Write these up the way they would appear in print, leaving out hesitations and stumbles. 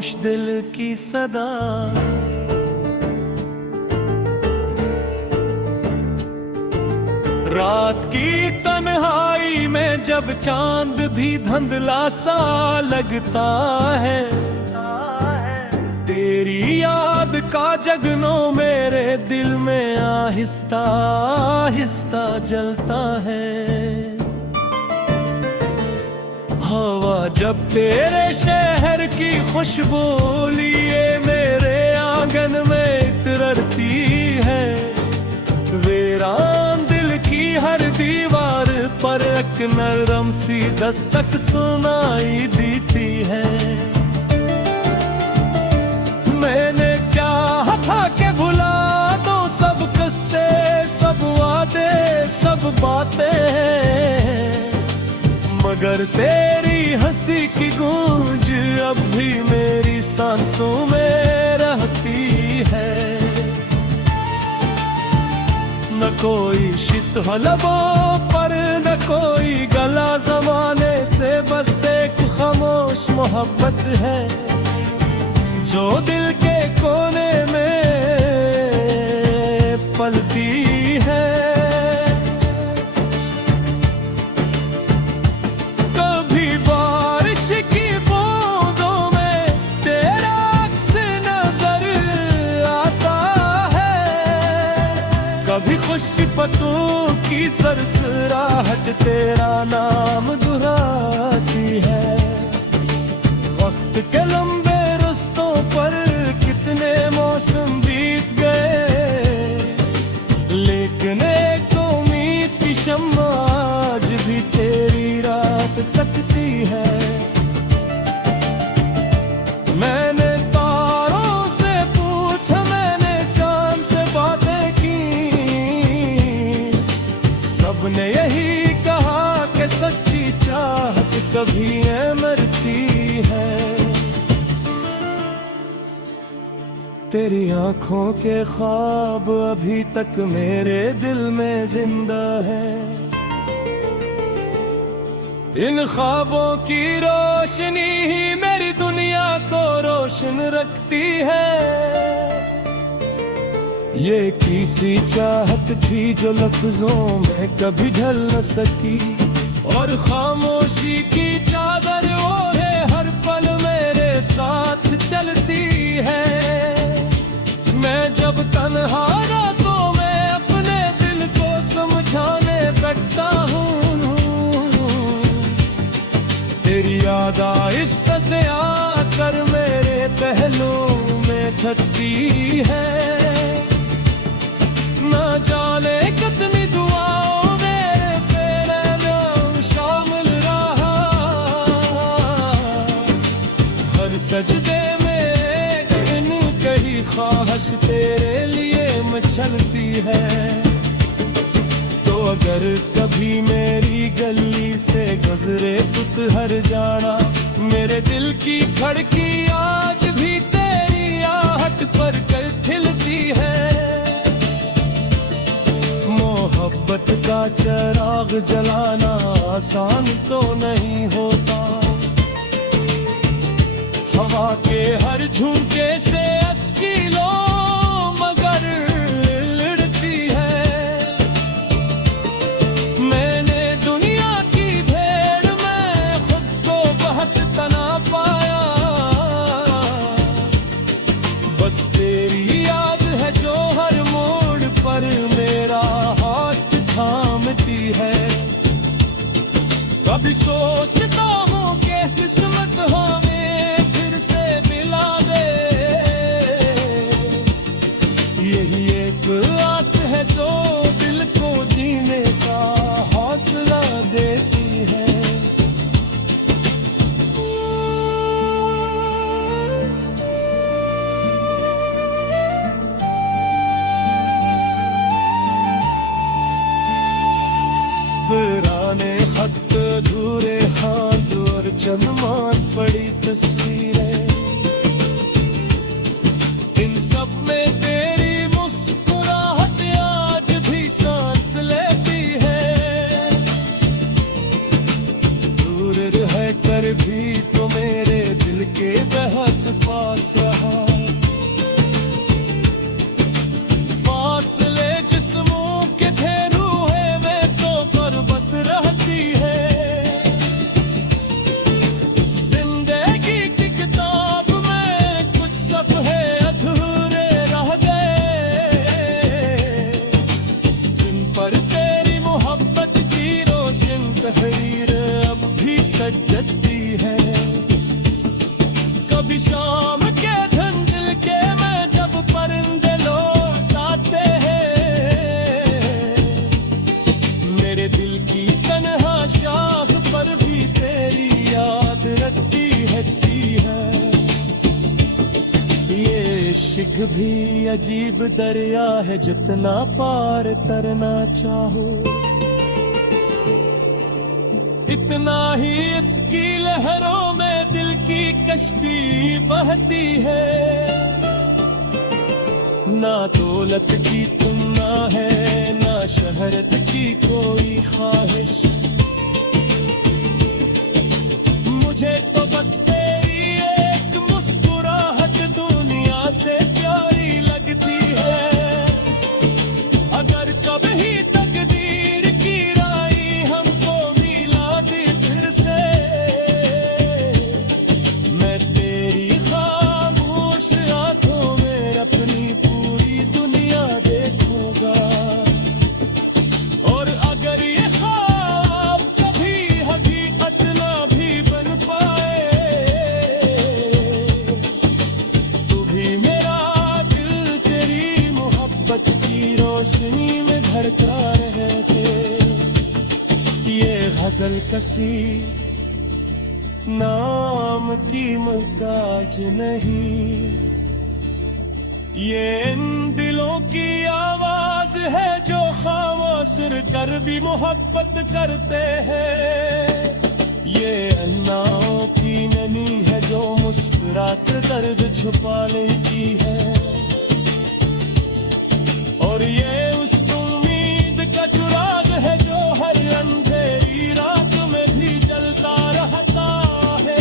खामोश दिल की सदा। रात की तन्हाई में जब चांद भी धुंधला सा लगता है, तेरी याद का जगनो मेरे दिल में आहिस्ता आहिस्ता जलता है। हवा जब तेरे शहर की खुशबू लिए मेरे आंगन में इतरती है, वीरान दिल की हर दीवार पर एक नरम सी दस्तक सुनाई देती है। मैंने चाहा था कि भुला दो सब किस्से, सब वादे, सब बातें, मगर तेरी हंसी की गूंज अब भी मेरी सांसों में रहती है। न कोई शीतल लबों पर, न कोई गला जमाने से, बस एक खामोश मोहब्बत है जो दिल के कोने में पलती है। कभी बारिश की बूंदों में तेरा अक्स नजर आता है, कभी खुशी पत्तों की सरसराहट तेरा नाम दुहराती है। वक्त के लंबे रस्तों पर कितने मौसम बीत गए, लेकिन एक उम्मीद की शम्मा आज भी तेरी रात तकती है। मैंने तारों से पूछा, मैंने चांद से बातें की, सबने यही कहा कि सच्ची चाहत कभी न मरती है। तेरी आंखों के ख्वाब अभी तक मेरे दिल में जिंदा है, इन ख्वाबों की रोशनी ही मेरी दुनिया को रोशन रखती है। ये किसी चाहत थी जो लफ्जों में कभी ढल न सकी, और खामोशी की चादर ओढ़े हर पल मेरे साथ चलती है। मैं जब तन्हा रातों में अपने दिल को समझाने बैठता हूँ, तेरी याद आहिस्ता से आकर मेरे पहलू में थकती है। न जाने कितनी दुआओं मेरे तेरे नाम शामिल रहा, हर सजदे ख्वाहिश तेरे लिए मचलती है। तो अगर कभी मेरी गली से गुजरे तुतहर जाना, मेरे दिल की खड़की आज भी तेरी आहट पर कल खिलती है। मोहब्बत का चिराग जलाना आसान तो नहीं होता, हवा के हर झोंके से अस्की लो मगर लड़ती है। मैंने दुनिया की भेड़ में खुद को बहुत तना पाया, बस तेरी याद है जो हर मोड़ पर मेरा हाथ थामती है। कभी सोचता हूँ कि किस्मत हमें आस है जो दिल को जीने का हौसला देती है। पुराने खत, अधूरे हाथ और चंदमान पड़ी तस्वीरें, इन सब में तेरी दूर दूर है कर भी तो मेरे दिल के बेहद पास रहा। फासले जिस्मों के थे रूहें में तो गुर्बत रहती है। जिंदगी की किताब में कुछ सफ़े अधूरे रह गए, जिन पर तेरी मोहब्बत की रोशन तहरीर अब भी सजती है। कभी शाम के धुंधल के में जब परिंदे लौट आते हैं, मेरे दिल की तन्हा शाख पर भी तेरी याद रखती है। ये इश्क भी अजीब दरिया है, जितना पार तरना चाहो इतना ही इसकी लहरों में दिल की कश्ती बहती है। ना दौलत की तुमना है, ना शहरत की कोई ख्वाहिश, मुझे तो बस तेरी एक मुस्कुराहट दुनिया से प्यारी लगती है। अगर कभी तकदीर की राही हमको मिला दी फिर से, मैं तेरी खामोश आंखों में अपनी पूरी दुनिया देखूंगा। और अगर ये ख्वाब कभी हकीकत ना भी बन पाए, तू भी मेरा दिल तेरी मोहब्बत की रोशनी में धड़का रहे थे। ये गजल कसी नाम की मुहताज नहीं, ये इन दिलों की आवाज है जो खामोश कर भी मोहब्बत करते हैं। ये अन्नाओं की नमी है जो मुस्कुराकर दर्द छुपा लेती है। और ये उस उम्मीद का चिराग है जो हर अंधेरी रात में भी जलता रहता है।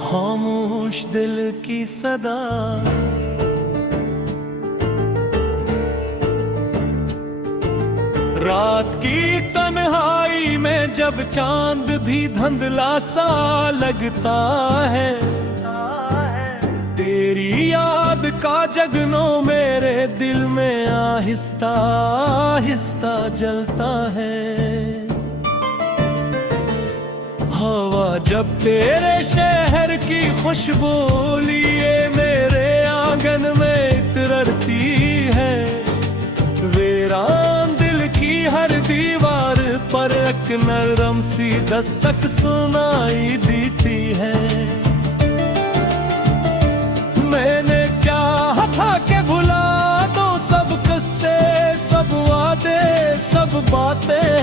खामोश दिल की सदा, रात की तन्हाई में जब चांद भी धुंधला सा लगता है, तेरी याद का जगनों मेरे दिल में आहिस्ता आहिस्ता जलता है। हवा जब तेरे शहर की खुशबू लिए मेरे आंगन में इतरती है, वीरान दिल की हर दीवार पर एक नरम सी दस्तक सुनाई देती है। मैंने चाहा था कि भुला दो सब किस्से, सब वादे, सब बातें,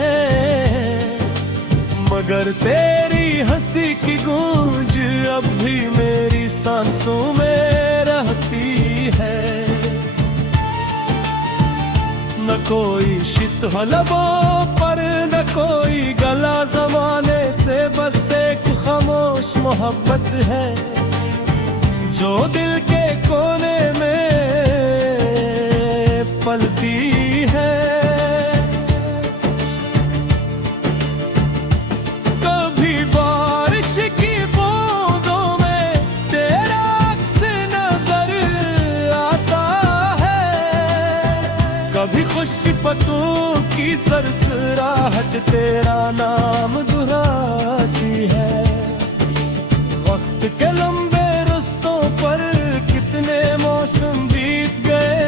मगर तेरी हंसी की गूंज अब भी मेरी सांसों में रहती है। न कोई शित्व लबों पर, न कोई गला जमाने से, बस एक खामोश मोहब्बत है जो दिल के कोने में पलती है। पतों की सरसराहट तेरा नाम दुहराती है। वक्त के लंबे रस्तों पर कितने मौसम बीत गए,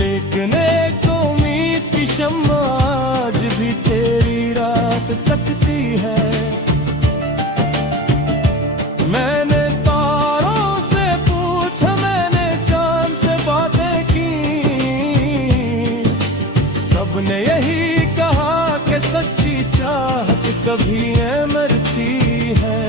लेकिन एक उम्मीद की शम्मा आज भी तेरी रात तकती है। मैंने तारों से पूछा, मैंने चांद से बातें की सबने यही कहा कि सच्ची चाहत कभी न मरती है।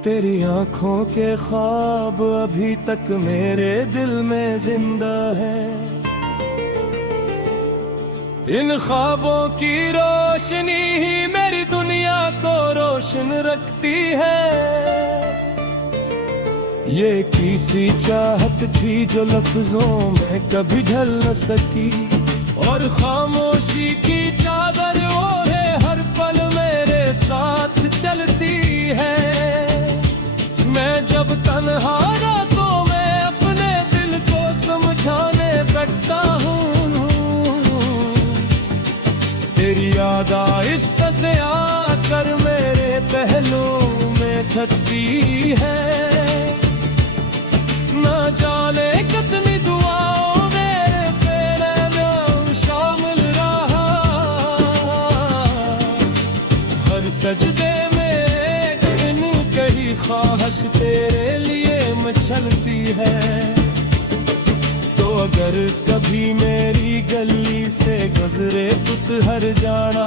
तेरी आंखों के ख्वाब अभी तक मेरे दिल में जिंदा है। इन ख्वाबों की रोशनी ही मेरी दुनिया को रोशन रखती है। ये किसी चाहत थी जो लफ्जों में कभी ढल न सकी, और खामोशी की चादर ओढ़े हर पल मेरे साथ चलती है। मैं जब तन्हा रातों में अपने दिल को समझाने बैठता हूँ, तेरी याद आहिस्ता से आकर मेरे पहलू में थकती है। ना जाने कितनी दुआओं मेरे तेरे नाम शामिल रहा, हर सजदे में एक कही ख्वाहिश तेरे लिए मचलती है। तो अगर कभी मेरी गली से गुजरे हर जाना,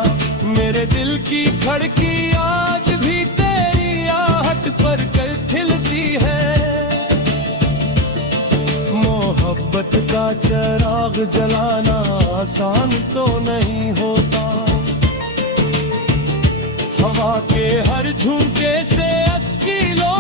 मेरे दिल की खड़की आज भी तेरी आहट पर कल खिलती है। मोहब्बत का चिराग जलाना आसान तो नहीं होता, हवा के हर झोंके से अस्की लो